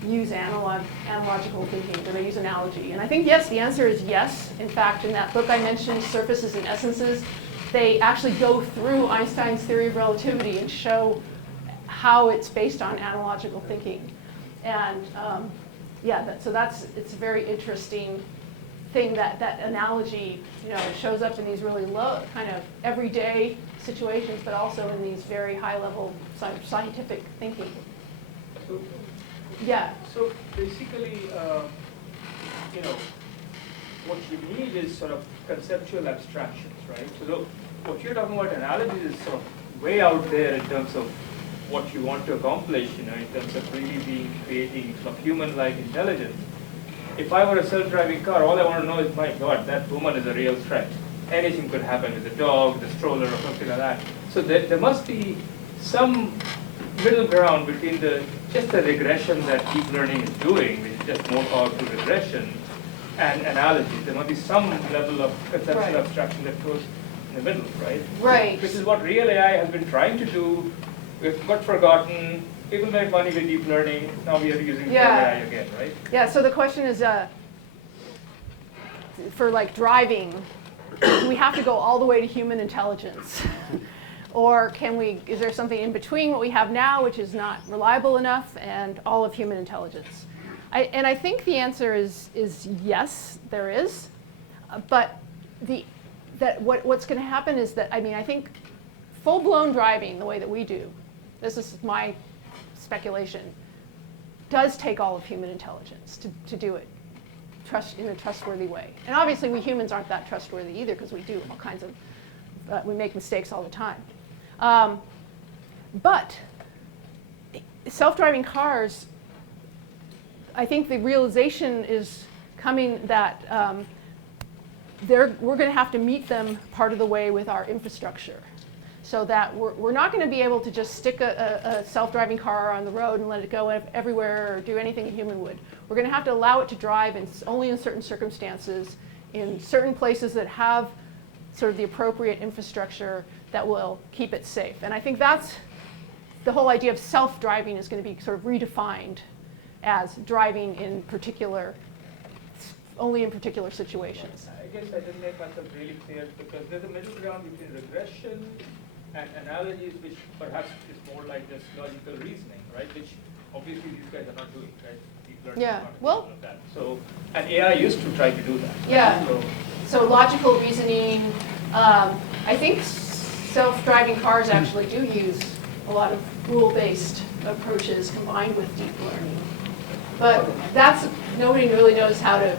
use analogical thinking? Do they use analogy? And I think yes, the answer is yes. In fact, in that book I mentioned, Surfaces and Essences, they actually go through Einstein's theory of relativity and show how it's based on analogical thinking. And yeah, so it's a very interesting thing that analogy, shows up in these really low, kind of everyday situations, but also in these very high-level scientific thinking. So, Yeah. so basically, what you need is sort of conceptual abstractions, right? So what you're talking about analogies is sort of way out there in terms of what you want to accomplish, in terms of really creating sort of human-like intelligence. If I were a self-driving car, all I want to know is, my God, that woman is a real threat. Anything could happen with the dog, the stroller, or something like that. So there must be some middle ground between just the regression that deep learning is doing, which is just more powerful regression, and analogies. There must be some level of conceptual abstraction that goes in the middle, right? Right. Which is what real AI has been trying to do. We've got forgotten. People make money with deep learning. Now we are using AI again, right? Yeah, so the question is, for like driving, do we have to go all the way to human intelligence? Or is there something in between what we have now, which is not reliable enough, and all of human intelligence? I think the answer is yes, there is. But what's going to happen is that, I think full-blown driving, the way that we do, this is my speculation, does take all of human intelligence to do it in a trustworthy way. And obviously we humans aren't that trustworthy either, because we do all kinds of, we make mistakes all the time. But self-driving cars, I think the realization is coming that we're going to have to meet them part of the way with our infrastructure. So that we're not going to be able to just stick a self-driving car on the road and let it go everywhere or do anything a human would. We're going to have to allow it to drive only in certain circumstances, in certain places that have sort of the appropriate infrastructure that will keep it safe. And I think that's the whole idea of self-driving is going to be sort of redefined as driving only in particular situations. I guess I didn't make myself really clear, because there's a middle ground between regression and analogies, which perhaps is more like just logical reasoning, right? Which obviously these guys are not doing, right? Deep learning is not doing all of that. So, and AI used to try to do that. Yeah. So logical reasoning. I think self-driving cars actually do use a lot of rule-based approaches combined with deep learning. But nobody really knows how to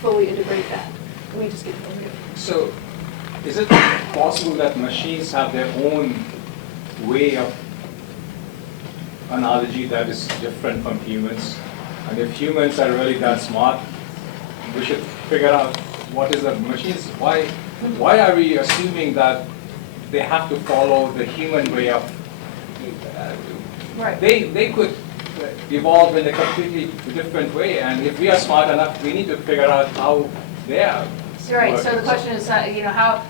fully integrate that. Let me just get over here. So, is it possible that machines have their own way of analogy that is different from humans? And if humans are really that smart, we should figure out what is the machines. Why are we assuming that they have to follow the human way of? Right. They could evolve in a completely different way, and if we are smart enough, we need to figure out how they are. Right. working. So the question is, how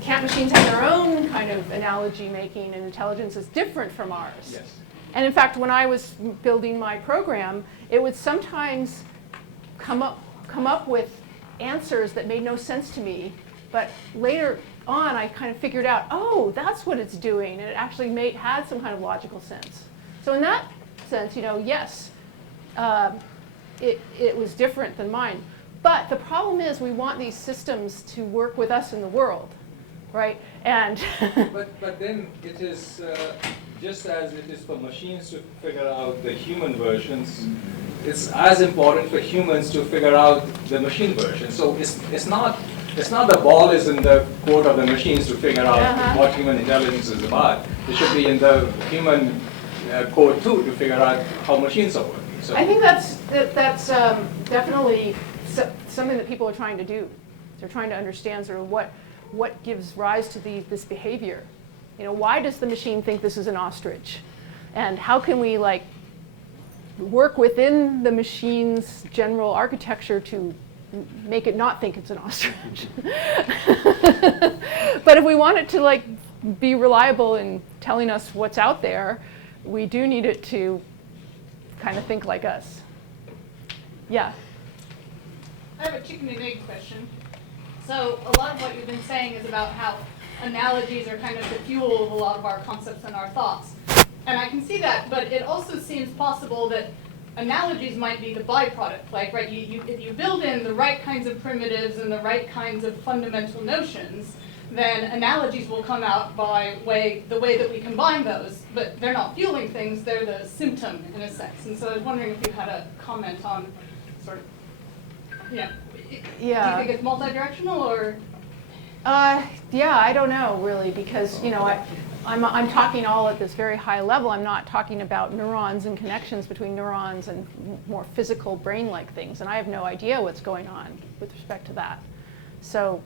can't machines have their own kind of analogy making, and intelligence is different from ours? Yes. And in fact, when I was building my program, it would sometimes come up with answers that made no sense to me, but later on I kind of figured out, oh, that's what it's doing, and it actually had some kind of logical sense. So in that sense, yes, it was different than mine. But the problem is we want these systems to work with us in the world, right? And but then it is just as it is for machines to figure out the human versions, it's as important for humans to figure out the machine version. So it's not the ball is in the court of the machines to figure out what human intelligence is about. It should be in the human court too to figure out how machines are working. So I think that's definitely something that people are trying to do. They're trying to understand sort of what gives rise to this behavior. Why does the machine think this is an ostrich? And how can we work within the machine's general architecture to make it not think it's an ostrich? But if we want it to be reliable in telling us what's out there, we do need it to kind of think like us. Yeah. I have a chicken and egg question. So a lot of what you've been saying is about how analogies are kind of the fuel of a lot of our concepts and our thoughts. And I can see that, but it also seems possible that analogies might be the byproduct. Like, right, if you build in the right kinds of primitives and the right kinds of fundamental notions, then analogies will come out by the way that we combine those. But they're not fueling things, they're the symptom in a sense. And so I was wondering if you had a comment on sort of, yeah. Yeah. Do you think it's multi-directional or? Yeah, I don't know really, because I'm talking all at this very high level. I'm not talking about neurons and connections between neurons and more physical brain-like things, and I have no idea what's going on with respect to that. So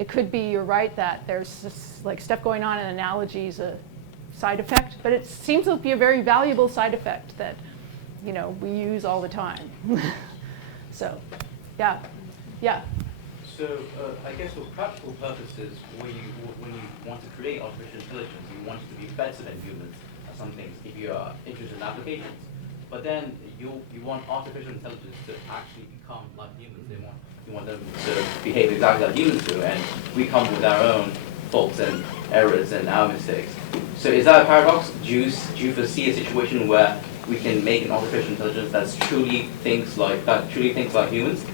it could be, you're right, that there's this, like, stuff going on in analogies, a side effect, but it seems to be a very valuable side effect that we use all the time. So, yeah. So I guess for practical purposes, when you want to create artificial intelligence, you want it to be better than humans at some things if you are interested in applications. But then you want artificial intelligence to actually become like humans. You want them to behave exactly like humans do, and we come with our own faults and errors and our mistakes. So is that a paradox? Do you foresee a situation where we can make an artificial intelligence that truly thinks like humans,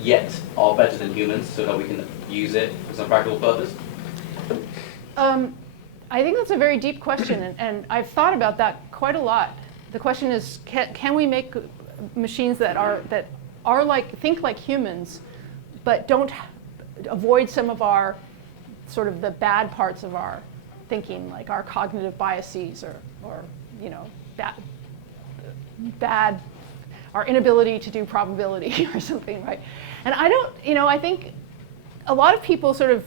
yet are better than humans, so that we can use it for some practical purpose? I think that's a very deep question, and I've thought about that quite a lot. The question is, can we make machines that are think like humans, but don't avoid some of our sort of the bad parts of our thinking, like our cognitive biases or bad our inability to do probability or something, right? And I think a lot of people sort of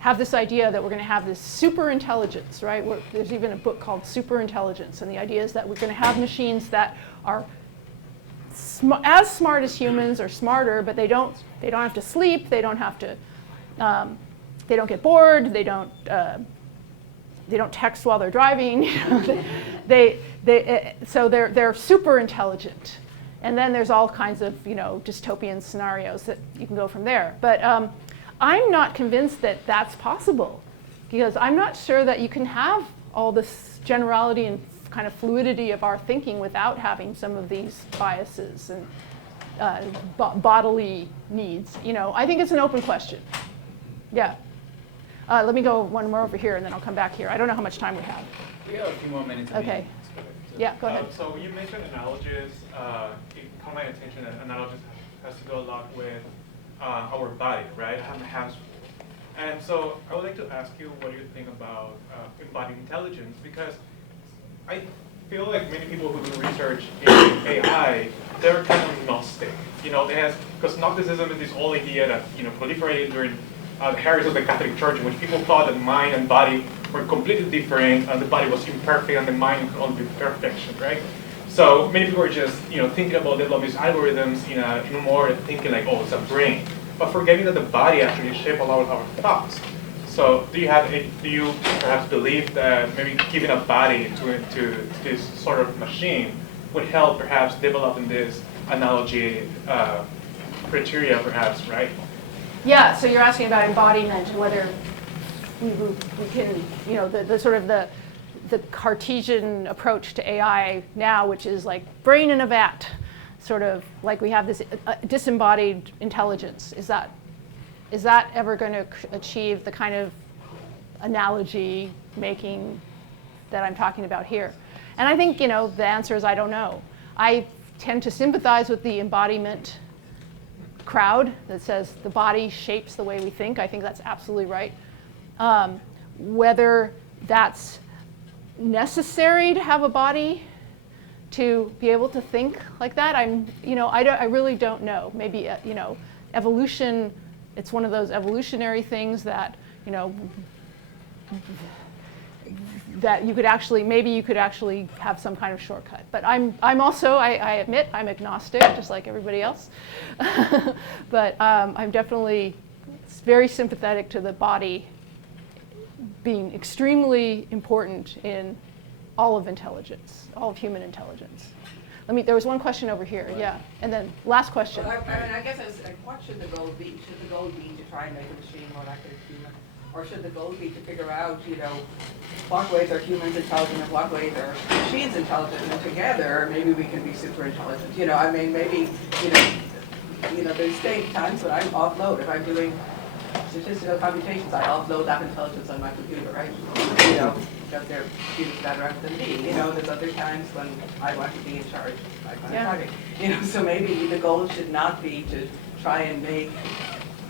have this idea that we're going to have this super intelligence, right? There's even a book called Super Intelligence, and the idea is that we're going to have machines that are as smart as humans or smarter, but they don't have to sleep, they don't have to, they don't get bored, they don't text while they're driving. So they're super intelligent. And then there's all kinds of dystopian scenarios that you can go from there. But I'm not convinced that that's possible, because I'm not sure that you can have all this generality and kind of fluidity of our thinking without having some of these biases and bodily needs. I think it's an open question. Yeah. Let me go one more over here, and then I'll come back here. I don't know how much time we have. We have a few more minutes. Okay. Yeah, go ahead. So you mentioned analogies. It caught my attention that analogies has to do a lot with our body, right? Hands. And so I would like to ask you what you think about embodied intelligence, because I feel like many people who do research in AI, they're kind of gnostic. Because Gnosticism is this whole idea that proliferated during the heritage of the Catholic Church, in which people thought that mind and body were completely different, and the body was imperfect, and the mind could only be perfection, right? So many people are just, thinking about developing these algorithms in a more thinking like, oh, it's a brain, but forgetting that the body actually shapes a lot of our thoughts. So do you perhaps believe that maybe giving a body to this sort of machine would help perhaps developing this analogy criteria, perhaps, right? Yeah, so you're asking about embodiment, whether we can, the sort of the Cartesian approach to AI now, which is like brain in a vat, sort of like we have this disembodied intelligence. Is that ever going to achieve the kind of analogy making that I'm talking about here? And I think, the answer is I don't know. I tend to sympathize with the embodiment crowd that says the body shapes the way we think. I think that's absolutely right. Whether that's necessary to have a body to be able to think like that, I really don't know. Maybe evolution. It's one of those evolutionary things that that you could actually have some kind of shortcut. But I'm also, I admit, I'm agnostic, just like everybody else. But I'm definitely very sympathetic to the body being extremely important in all of intelligence, all of human intelligence. There was one question over here, yeah. And then last question. Well, I guess what should the goal be? Should the goal be to try and make a machine more like a human? Or should the goal be to figure out, what ways are humans intelligent and what ways are machines intelligent, and together maybe we can be super intelligent. I mean, maybe, there's times when I offload, if I'm doing statistical computations, I offload that intelligence on my computer, right? Because they're computers better at than me. There's other times when I want to be in charge, like when I'm driving. So maybe the goal should not be to try and make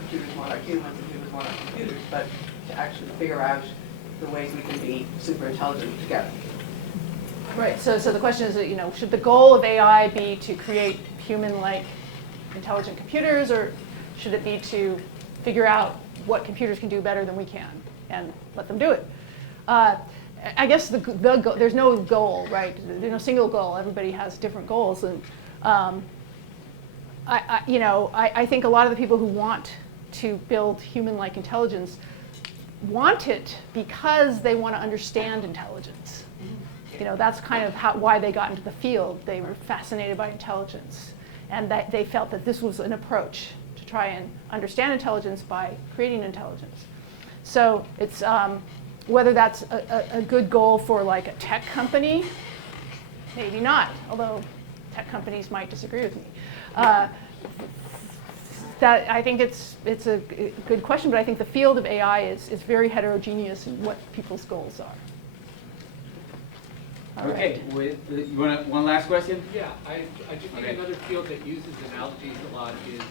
computers more like humans and humans more like computers, but to actually figure out the ways we can be super intelligent together. Right, so the question is, should the goal of AI be to create human-like intelligent computers, or should it be to figure out what computers can do better than we can and let them do it? I guess there's no goal, right? There's no single goal. Everybody has different goals, and I think a lot of the people who want to build human-like intelligence want it because they want to understand intelligence. That's kind of why they got into the field. They were fascinated by intelligence, and that they felt that this was an approach to try and understand intelligence by creating intelligence. So it's whether that's a good goal for like a tech company, maybe not, although tech companies might disagree with me. That I think it's a good question, but I think the field of AI is very heterogeneous in what people's goals are. All Okay, you want one last question? Yeah, I just think another field that uses analogies a lot is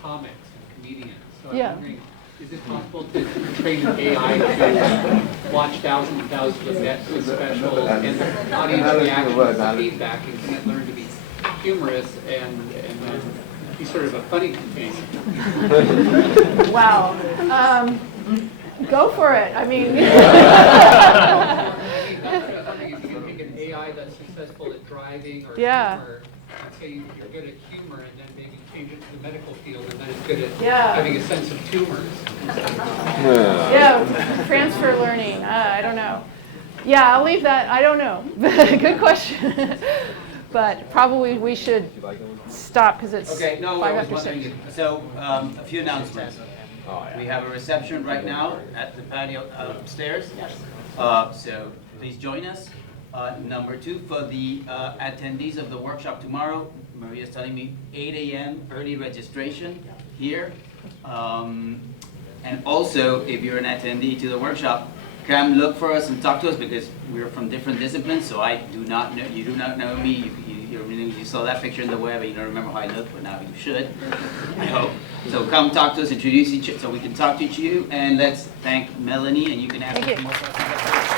comics and comedians. So I'm wondering, is it possible to train an AI to watch thousands and thousands of Netflix specials and the audience reactions to feedback, and can it learn to be humorous and be sort of a funny face? Wow. Go for it. I mean. I'm wondering if you can take an AI that's successful at driving or humor, and say you're good at humor, and then maybe change it to the medical field, and then it's good at having a sense of tumors. Transfer learning. I don't know. Yeah, I'll leave that. I don't know. Good question. But probably we should stop because it's 5:06. So a few announcements. We have a reception right now at the patio upstairs. So please join us. Number two, for the attendees of the workshop tomorrow, Maria's telling me 8 a.m. early registration here. And also, if you're an attendee to the workshop, come look for us and talk to us because we're from different disciplines. So I do not know, you do not know me. You saw that picture in the web and you don't remember how I look, but now you should, I hope. So come talk to us, introduce each other so we can talk to you. And let's thank Melanie, and you can ask us more questions.